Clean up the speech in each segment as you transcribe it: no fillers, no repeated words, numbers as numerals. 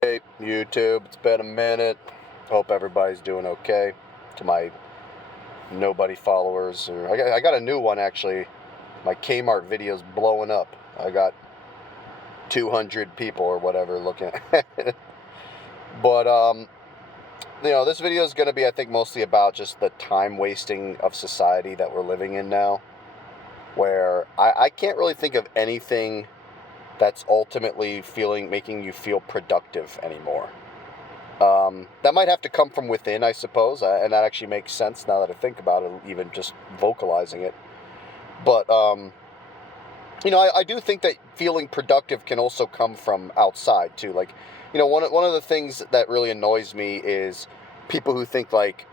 Hey, YouTube, it's been a minute. Hope everybody's doing okay. To my nobody followers, or I got a new one actually. My Kmart video's blowing up. I got 200 people or whatever looking at it. But this video is going to be, I think, mostly about just the time wasting of society that we're living in now. Where I can't really think of anything that's ultimately making you feel productive anymore. That might have to come from within, I suppose, and that actually makes sense now that I think about it, even just vocalizing it. But, I do think that feeling productive can also come from outside, too. Like, one of the things that really annoys me is people who think, like,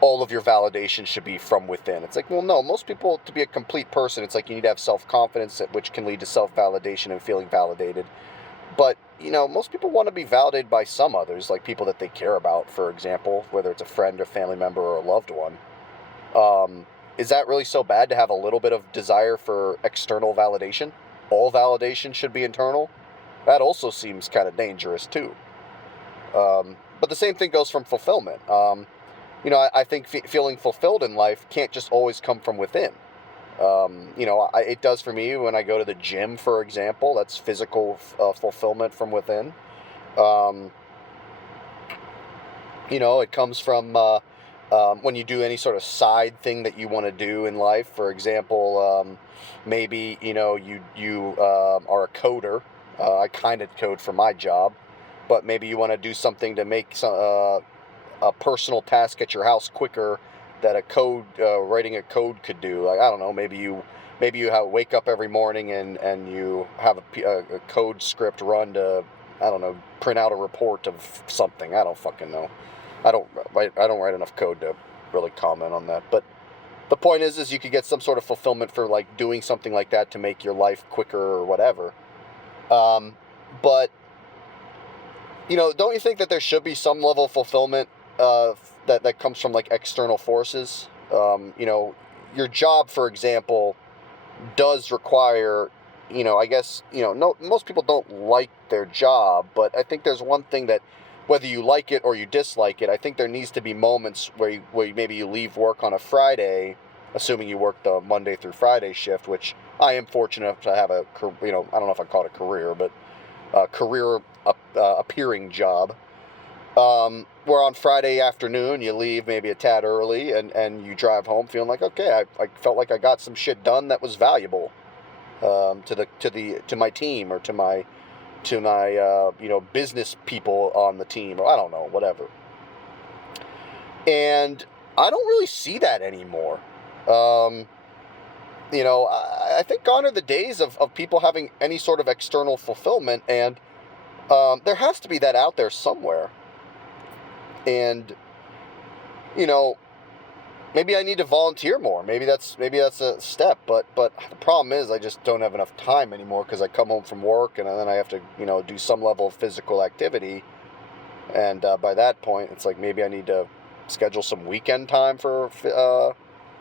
all of your validation should be from within. It's like, well, no, most people, to be a complete person, it's like you need to have self-confidence, which can lead to self-validation and feeling validated. But, most people want to be validated by some others, like people that they care about, for example, whether it's a friend or family member or a loved one. Is that really so bad to have a little bit of desire for external validation? All validation should be internal? That also seems kind of dangerous, too. But the same thing goes from fulfillment. I think feeling fulfilled in life can't just always come from within. It does for me when I go to the gym, for example. That's physical fulfillment from within. Um, it comes from when you do any sort of side thing that you want to do in life. For example, maybe you are a coder. I kind of code for my job, but maybe you want to do something to make a personal task at your house quicker that writing a code could do. Like, I don't know, maybe you wake up every morning and you have a code script run to, I don't know, print out a report of something. I don't fucking know. I don't write enough code to really comment on that. But the point is you could get some sort of fulfillment for like doing something like that to make your life quicker or whatever. But don't you think that there should be some level of fulfillment that comes from like external forces? Your job, for example, does require, I guess, no, most people don't like their job, but I think there's one thing that, whether you like it or you dislike it, I think there needs to be moments where maybe you leave work on a Friday, assuming you work the Monday through Friday shift, which I am fortunate enough to have I don't know if I call it a career, but a career appearing job. Where on Friday afternoon you leave maybe a tad early and you drive home feeling like, okay, I felt like I got some shit done that was valuable to my team or to my business people on the team, or I don't know, whatever. And I don't really see that anymore. I think gone are the days of people having any sort of external fulfillment, and there has to be that out there somewhere. And you know, maybe I need to volunteer more. Maybe that's a step. But the problem is I just don't have enough time anymore because I come home from work and then I have to do some level of physical activity. And by that point, it's like maybe I need to schedule some weekend time for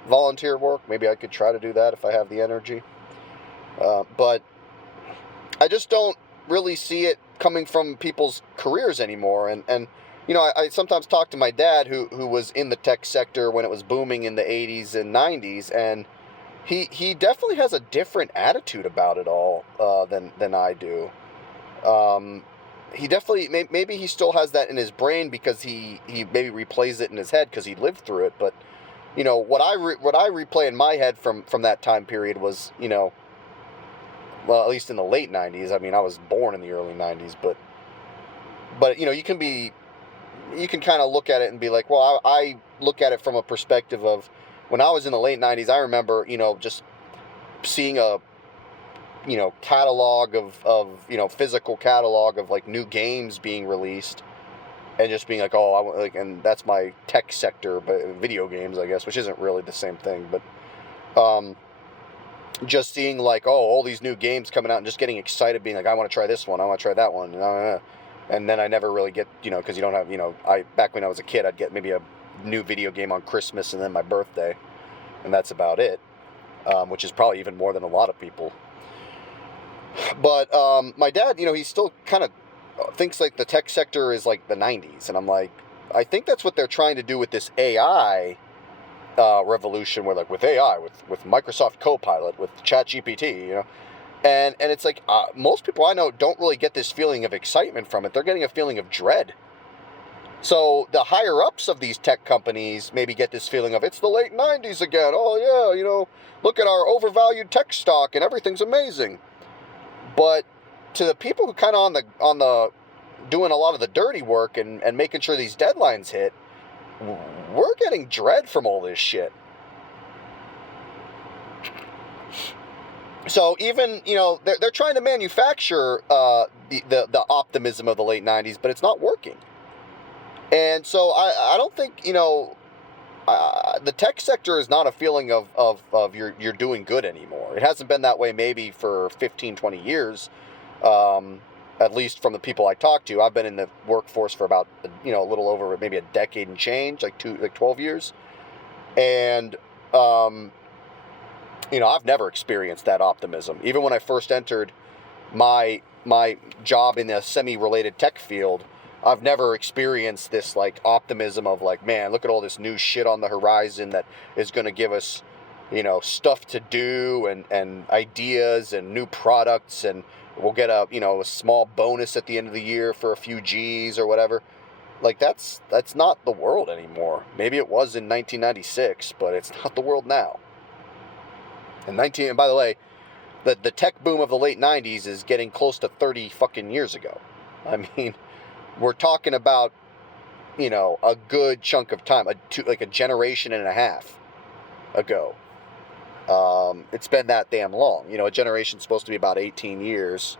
volunteer work. Maybe I could try to do that if I have the energy. But I just don't really see it coming from people's careers anymore. And I sometimes talk to my dad, who was in the tech sector when it was booming in the 80s and 90s, and he definitely has a different attitude about it all than I do. He definitely, maybe he still has that in his brain because he maybe replays it in his head because he lived through it. But what I replay in my head from that time period was, well, at least in the late 90s. I mean, I was born in the early 90s, but you can kind of look at it and be like, well, I look at it from a perspective of when I was in the late 90s. I remember, just seeing a, catalog of physical catalog of like new games being released and just being like, oh, and that's my tech sector, but video games, I guess, which isn't really the same thing, but, just seeing like, oh, all these new games coming out and just getting excited, being like, I want to try this one, I want to try that one, and then I never really get, because you don't have, back when I was a kid, I'd get maybe a new video game on Christmas and then my birthday, and that's about it, which is probably even more than a lot of people. But my dad, he's still kind of thinks like the tech sector is like the 90s, and I'm like, I think that's what they're trying to do with this AI revolution, where like with AI, with Microsoft Copilot, with ChatGPT, you know, and it's like most people I know don't really get this feeling of excitement from it. They're getting a feeling of dread. So the higher ups of these tech companies maybe get this feeling of it's the late 90s again. Oh yeah, you know, look at our overvalued tech stock and everything's amazing. But to the people who kind of on the doing a lot of the dirty work and making sure these deadlines hit, we're getting dread from all this shit. So even, you know, they're trying to manufacture the optimism of the late 90s, but it's not working. And so I don't think, you know, the tech sector is not a feeling of you're doing good anymore. It hasn't been that way maybe for 15, 20 years, at least from the people I talk to. I've been in the workforce for about, you know, a little over maybe a decade and change, like 12 years. And, you know, I've never experienced that optimism. Even when I first entered my job in the semi-related tech field, I've never experienced this like optimism of like, man, look at all this new shit on the horizon that is going to give us, you know, stuff to do and ideas and new products, and we'll get a, you know, a small bonus at the end of the year for a few G's or whatever. Like that's not the world anymore. Maybe it was in 1996, but it's not the world now. And by the way, the tech boom of the late 90s is getting close to 30 fucking years ago. I mean, we're talking about, you know, a good chunk of time, like a generation and a half ago. It's been that damn long. You know, a generation's supposed to be about 18 years.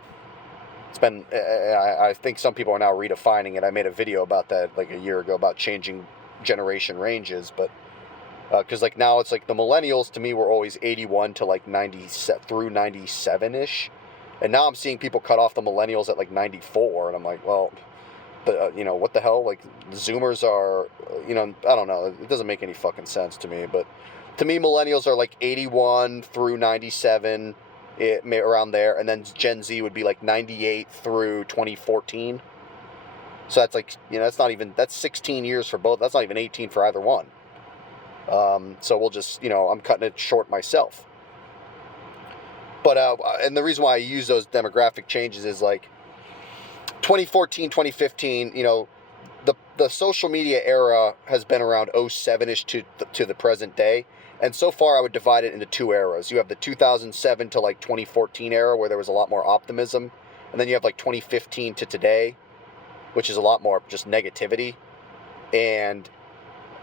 It's been, I think some people are now redefining it. I made a video about that like a year ago about changing generation ranges, but because like now it's like the millennials to me were always 81 to like 90 through 97-ish. And now I'm seeing people cut off the millennials at like 94, and I'm like, well, you know, what the hell? Like, Zoomers are, you know, I don't know. It doesn't make any fucking sense to me. But to me, millennials are like 81 through 97, around there. And then Gen Z would be like 98 through 2014. So that's like, you know, that's 16 years for both. That's not even 18 for either one. So we'll just, you know, I'm cutting it short myself. But, and the reason why I use those demographic changes is like, 2014, 2015, you know, the social media era has been around 07-ish to the present day. And so far I would divide it into two eras. You have the 2007 to like 2014 era where there was a lot more optimism. And then you have like 2015 to today, which is a lot more just negativity. And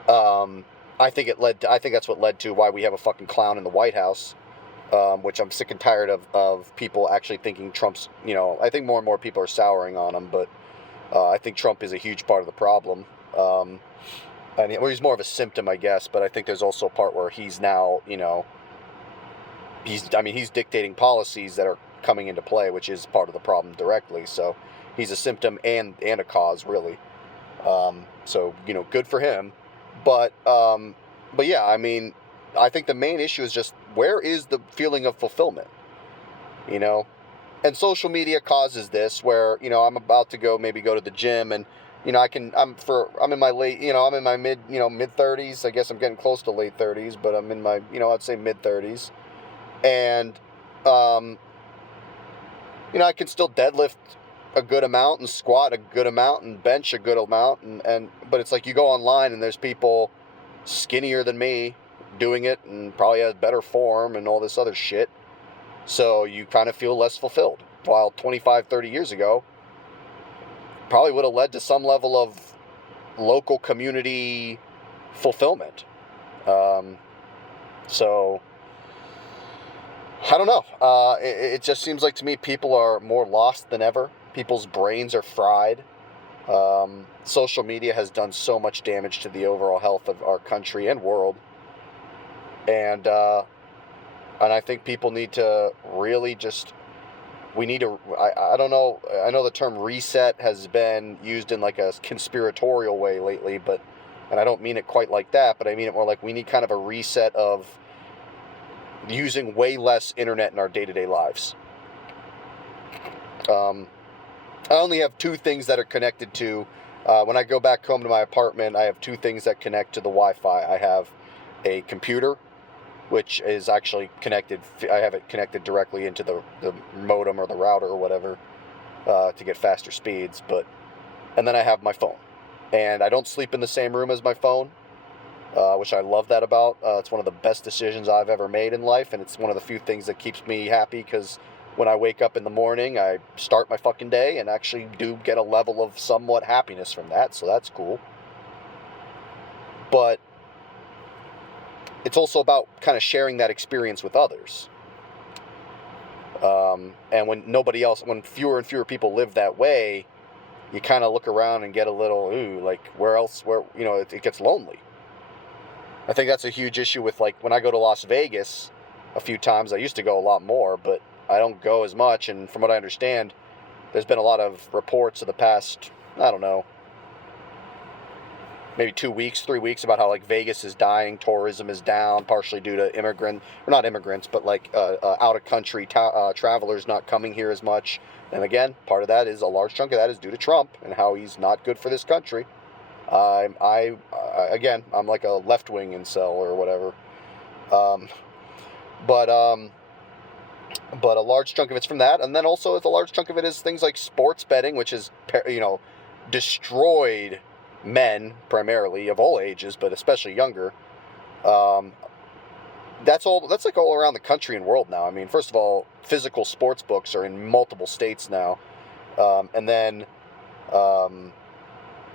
I think that's what led to why we have a fucking clown in the White House. Which I'm sick and tired of people actually thinking Trump's, you know, I think more and more people are souring on him, but I think Trump is a huge part of the problem. And he's more of a symptom, I guess, but I think there's also a part where he's now, you know, he's dictating policies that are coming into play, which is part of the problem directly. So he's a symptom and a cause, really. So, you know, good for him. But yeah, I mean, I think the main issue is just, where is the feeling of fulfillment? You know? And social media causes this, where, you know, I'm about to maybe go to the gym, and, you know, I'm in my mid 30s. I guess I'm getting close to late 30s, but I'm in my, you know, I'd say mid 30s. And, you know, I can still deadlift a good amount and squat a good amount and bench a good amount. But it's like you go online and there's people skinnier than me doing it and probably has better form and all this other shit. So you kind of feel less fulfilled. While 25, 30 years ago, probably would have led to some level of local community fulfillment. So, I don't know. It just seems like to me people are more lost than ever. People's brains are fried. Social media has done so much damage to the overall health of our country and world. And I think people need to really just, I don't know, I know the term reset has been used in like a conspiratorial way lately, and I don't mean it quite like that, but I mean it more like we need kind of a reset of using way less internet in our day-to-day lives. I only have two things that are connected to, when I go back home to my apartment, I have two things that connect to the Wi-Fi. I have a computer, which is actually connected, I have it connected directly into the modem or the router or whatever, to get faster speeds, and then I have my phone. And I don't sleep in the same room as my phone, which I love that about. It's one of the best decisions I've ever made in life, and it's one of the few things that keeps me happy, because when I wake up in the morning, I start my fucking day and actually do get a level of somewhat happiness from that, so that's cool. But it's also about kind of sharing that experience with others. And when fewer and fewer people live that way, you kind of look around and get a little, like, where else, it gets lonely. I think that's a huge issue with, like, when I go to Las Vegas a few times. I used to go a lot more, but I don't go as much, and from what I understand, there's been a lot of reports of the past, I don't know, maybe 2 weeks, 3 weeks, about how, like, Vegas is dying, tourism is down, partially due to not immigrants, but, like, out-of-country travelers not coming here as much. And again, part of that is, a large chunk of that is due to Trump and how he's not good for this country. Again, I'm like a left-wing incel or whatever. But a large chunk of it's from that, and then also a large chunk of it is things like sports betting, which is, destroyed men, primarily, of all ages, but especially younger. That's like all around the country and world now. I mean, first of all, physical sports books are in multiple states now. And then,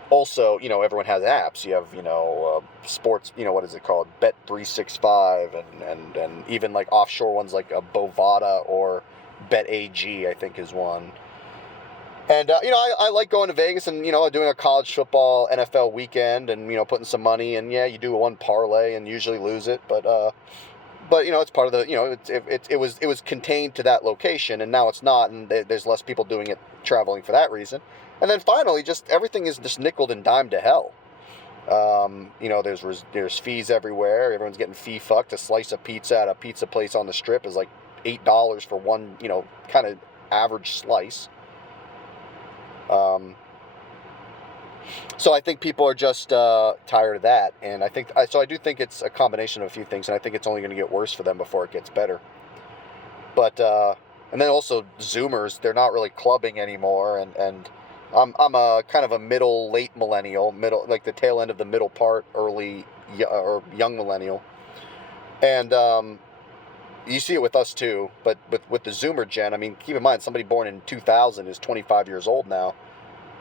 also, everyone has apps. You have, sports, what is it called? Bet365, and even, like, offshore ones like Bovada or BetAG, I think, is one. And, I like going to Vegas and, doing a college football NFL weekend and, putting some money, and yeah, you do one parlay and usually lose it, but it's part of the, it was contained to that location, and now it's not, and there's less people doing it, traveling for that reason. And then finally, just everything is just nickeled and dimed to hell. There's fees everywhere. Everyone's getting fee fucked. A slice of pizza at a pizza place on the Strip is like $8 for one, kind of average slice. So I think people are just tired of that, and I do think it's a combination of a few things, and I think it's only going to get worse for them before it gets better. But and then also Zoomers, they're not really clubbing anymore, and I'm a kind of a late millennial, like the tail end of the middle part, early or young millennial, and you see it with us too. But with the Zoomer gen, I mean, keep in mind, somebody born in 2000 is 25 years old now.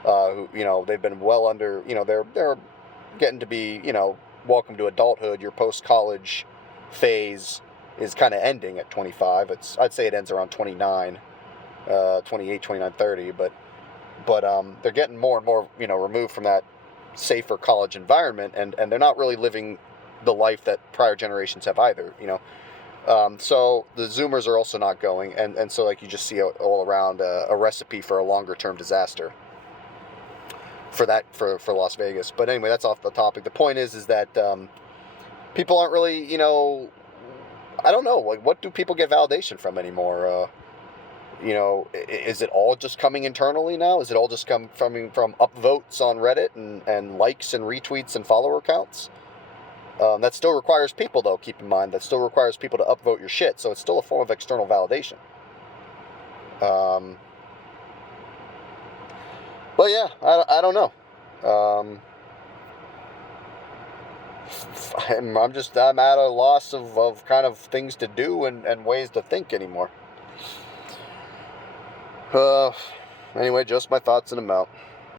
Who, they've been well under, they're getting to be, welcome to adulthood. Your post-college phase is kind of ending at 25. I'd say it ends around 29, 28, 29, 30, but they're getting more and more, removed from that safer college environment, and they're not really living the life that prior generations have either, so the Zoomers are also not going, and so, like, you just see all around a recipe for a longer-term disaster for Las Vegas. But anyway, that's off the topic. The point is that people aren't really, I don't know, like, what do people get validation from anymore? Is it all just coming internally now? Is it all just coming from upvotes on Reddit and likes and retweets and follower counts? That still requires people, though, keep in mind. That still requires people to upvote your shit, so it's still a form of external validation. Well, yeah, I don't know. I'm at a loss of kind of things to do and ways to think anymore. Anyway, just my thoughts and I'm out.